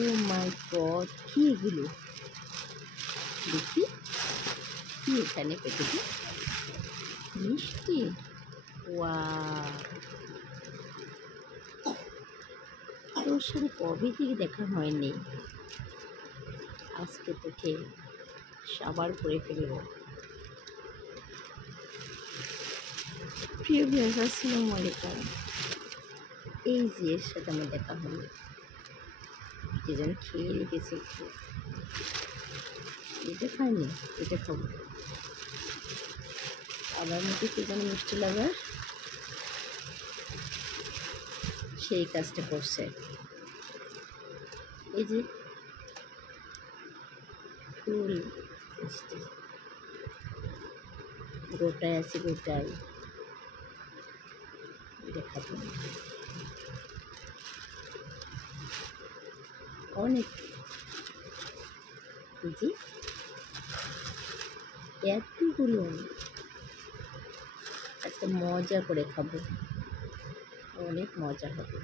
ও মাই god, কি এগুলো? দেখি কি এখানে প্যাকেটে মিষ্টি। ওয়াও, তোর সাথে কবে থেকে দেখা হয়নি, আজকে তোকে সাবার করে ফেলবো। প্রিয় ভিউয়ার্স, আসসালামু আলাইকুম। এই যে এর সাথে আমার দেখা হলো, কে যেন খেয়ে রেখেছে একটু। এটা খাইনি, এটা খাবো। আমার মধ্যে কে যেন মিষ্টি লাগার সেই কাজটা করছে। এই যে ফুল মিষ্টি গোটায় আছে, গোটায় দেখাবো অনেক। এই যে এতগুলো, আজকে মজা করে খাবো, অনেক মজা হবে।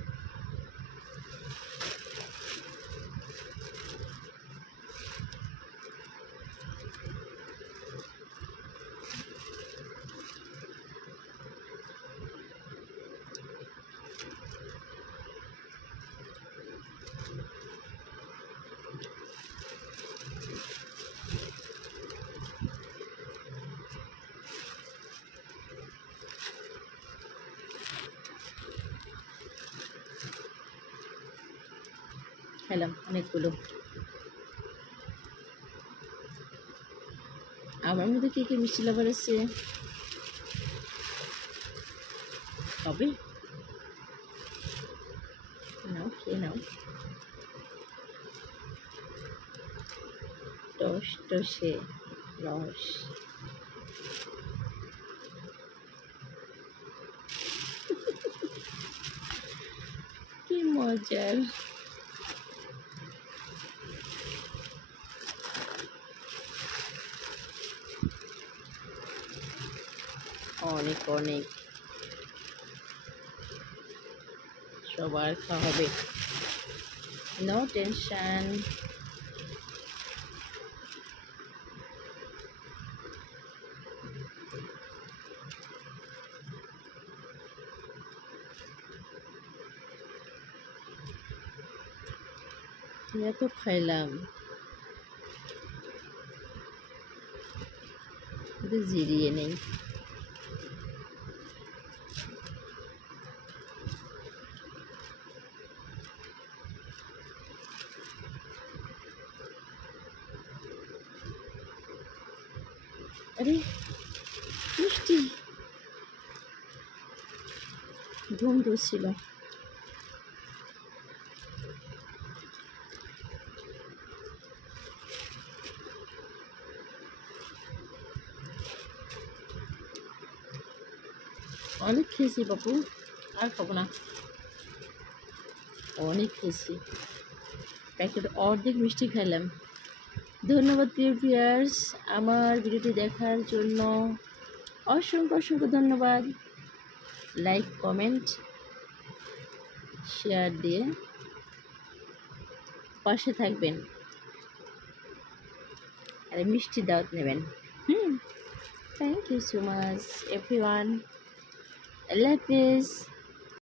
খেলাম অনেকগুলো। আমার মধ্যে কে কে মিষ্টি লাভার আছে হবে, নাও খেয়ে নাও। টস টসে রস, কি মজার। অনেক অনেক, সবার খাওয়া হবে, নো টেনশন। এত খাইলাম, জিরিয়ে নেই। আরে মিষ্টি, ঘুম ধরছিল। অনেক খেয়েছি বাপু, আর খাবো না, অনেক খেয়েছি। প্যাকেট অর্ধেক মিষ্টি খাইলাম। ধন্যবাদ প্রিয় ভিউয়ার্স, আমার ভিডিওটি দেখার জন্য অসংখ্য অসংখ্য ধন্যবাদ। লাইক, কমেন্ট, শেয়ার দিয়ে পাশে থাকবেন, আর মিষ্টি দাওয়াত নেবেন। Thank you so much everyone. আল্লাহ হাফিজ।